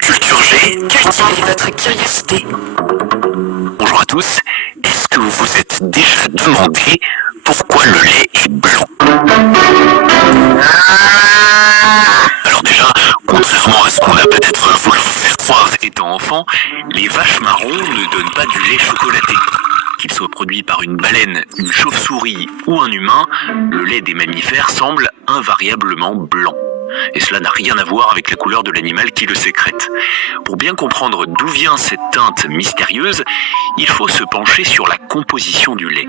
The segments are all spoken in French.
Culture G, cultivez votre curiosité. Bonjour à tous, est-ce que vous vous êtes déjà demandé pourquoi le lait est blanc? Alors déjà, contrairement à ce qu'on a peut-être voulu vous faire croire étant enfant, les vaches marrons ne donnent pas du lait chocolaté. Qu'il soit produit par une baleine, une chauve-souris ou un humain, le lait des mammifères semble invariablement blanc. Et cela n'a rien à voir avec la couleur de l'animal qui le sécrète. Pour bien comprendre d'où vient cette teinte mystérieuse, il faut se pencher sur la composition du lait.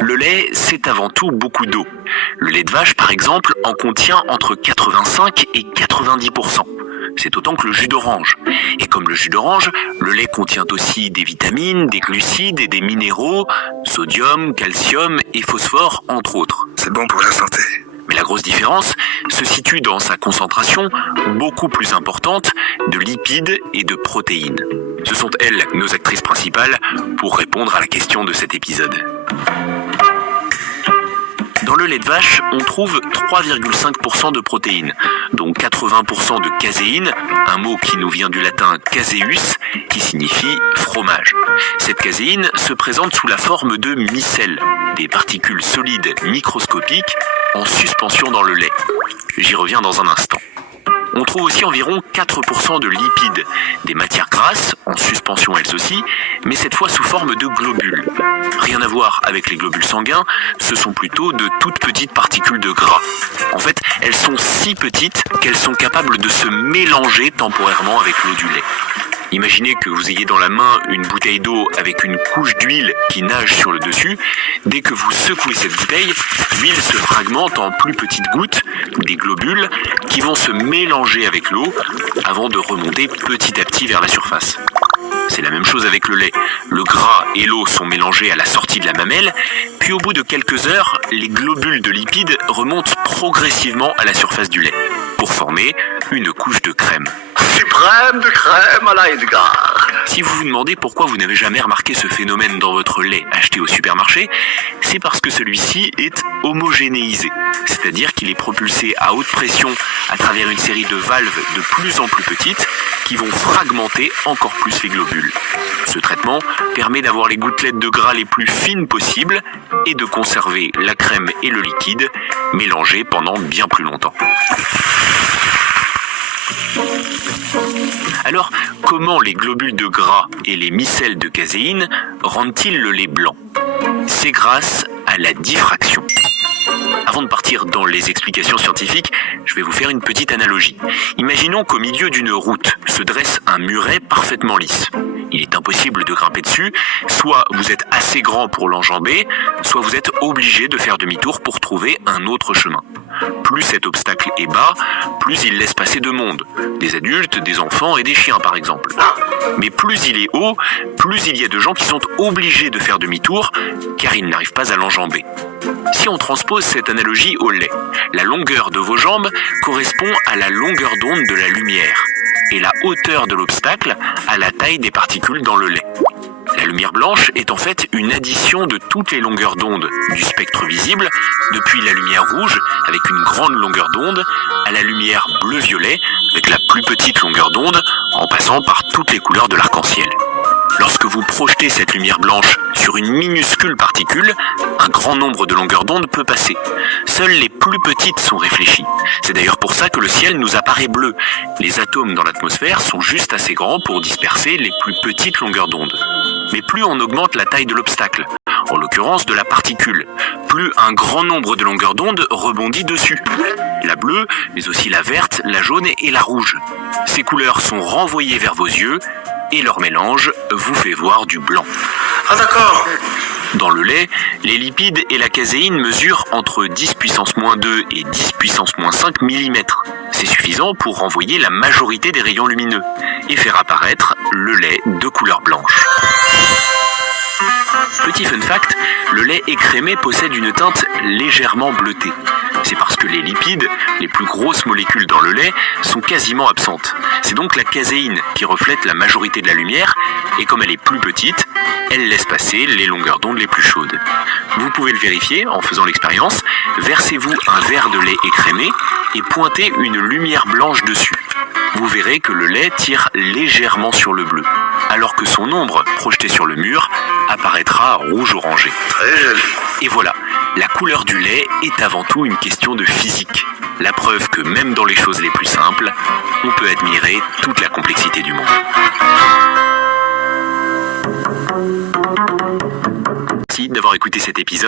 Le lait, c'est avant tout beaucoup d'eau. Le lait de vache, par exemple, en contient entre 85 et 90%. C'est autant que le jus d'orange. Et comme le jus d'orange, le lait contient aussi des vitamines, des glucides et des minéraux, sodium, calcium et phosphore, entre autres. C'est bon pour la santé. Mais la grosse différence se situe dans sa concentration, beaucoup plus importante, de lipides et de protéines. Ce sont elles, nos actrices principales, pour répondre à la question de cet épisode. Dans le lait de vache, on trouve 3,5% de protéines, dont 80% de caséine, un mot qui nous vient du latin caseus, qui signifie fromage. Cette caséine se présente sous la forme de micelles, des particules solides microscopiques en suspension dans le lait. J'y reviens dans un instant. On trouve aussi environ 4% de lipides, des matières grasses, en suspension elles aussi, mais cette fois sous forme de globules. Rien à voir avec les globules sanguins, ce sont plutôt de toutes petites particules de gras. En fait, elles sont si petites qu'elles sont capables de se mélanger temporairement avec l'eau du lait. Imaginez que vous ayez dans la main une bouteille d'eau avec une couche d'huile qui nage sur le dessus. Dès que vous secouez cette bouteille, l'huile se fragmente en plus petites gouttes, des globules, qui vont se mélanger avec l'eau avant de remonter petit à petit vers la surface. C'est la même chose avec le lait. Le gras et l'eau sont mélangés à la sortie de la mamelle, puis au bout de quelques heures, les globules de lipides remontent progressivement à la surface du lait, pour former une couche de crème. Suprême de crème à la Edgar. Si vous vous demandez pourquoi vous n'avez jamais remarqué ce phénomène dans votre lait acheté au supermarché, c'est parce que celui-ci est homogénéisé, c'est-à-dire qu'il est propulsé à haute pression à travers une série de valves de plus en plus petites qui vont fragmenter encore plus les globules. Ce traitement permet d'avoir les gouttelettes de gras les plus fines possibles et de conserver la crème et le liquide mélangés pendant bien plus longtemps. Alors, comment les globules de gras et les micelles de caséine rendent-ils le lait blanc? C'est grâce à la diffraction. Avant de partir dans les explications scientifiques, je vais vous faire une petite analogie. Imaginons qu'au milieu d'une route se dresse un muret parfaitement lisse. Il est impossible de grimper dessus, soit vous êtes assez grand pour l'enjamber, soit vous êtes obligé de faire demi-tour pour trouver un autre chemin. Plus cet obstacle est bas, plus il laisse passer de monde, des adultes, des enfants et des chiens par exemple. Mais plus il est haut, plus il y a de gens qui sont obligés de faire demi-tour car ils n'arrivent pas à l'enjamber. Si on transpose cette analogie au lait, la longueur de vos jambes correspond à la longueur d'onde de la lumière et la hauteur de l'obstacle à la taille des particules dans le lait. La lumière blanche est en fait une addition de toutes les longueurs d'onde du spectre visible, depuis la lumière rouge avec une grande longueur d'onde à la lumière bleu-violet avec la plus petite longueur d'onde en passant par toutes les couleurs de l'arc-en-ciel. Lorsque vous projetez cette lumière blanche sur une minuscule particule, un grand nombre de longueurs d'onde peut passer. Seules les plus petites sont réfléchies. C'est d'ailleurs pour ça que le ciel nous apparaît bleu. Les atomes dans l'atmosphère sont juste assez grands pour disperser les plus petites longueurs d'onde. Mais plus on augmente la taille de l'obstacle, en l'occurrence de la particule, plus un grand nombre de longueurs d'onde rebondit dessus. La bleue, mais aussi la verte, la jaune et la rouge. Ces couleurs sont renvoyées vers vos yeux et leur mélange vous fait voir du blanc. Ah d'accord. Dans le lait, les lipides et la caséine mesurent entre 10 puissance moins 2 et 10 puissance moins 5 mm. C'est suffisant pour renvoyer la majorité des rayons lumineux et faire apparaître le lait de couleur blanche. Petit fun fact, le lait écrémé possède une teinte légèrement bleutée. C'est parce que les lipides, les plus grosses molécules dans le lait, sont quasiment absentes. C'est donc la caséine qui reflète la majorité de la lumière, et comme elle est plus petite, elle laisse passer les longueurs d'onde les plus chaudes. Vous pouvez le vérifier en faisant l'expérience. Versez-vous un verre de lait écrémé et pointez une lumière blanche dessus. Vous verrez que le lait tire légèrement sur le bleu, alors que son ombre, projetée sur le mur, apparaîtra rouge-orangé. Très joli. Et voilà, la couleur du lait est avant tout une question de physique. La preuve que même dans les choses les plus simples, on peut admirer toute la complexité du monde. Merci d'avoir écouté cet épisode.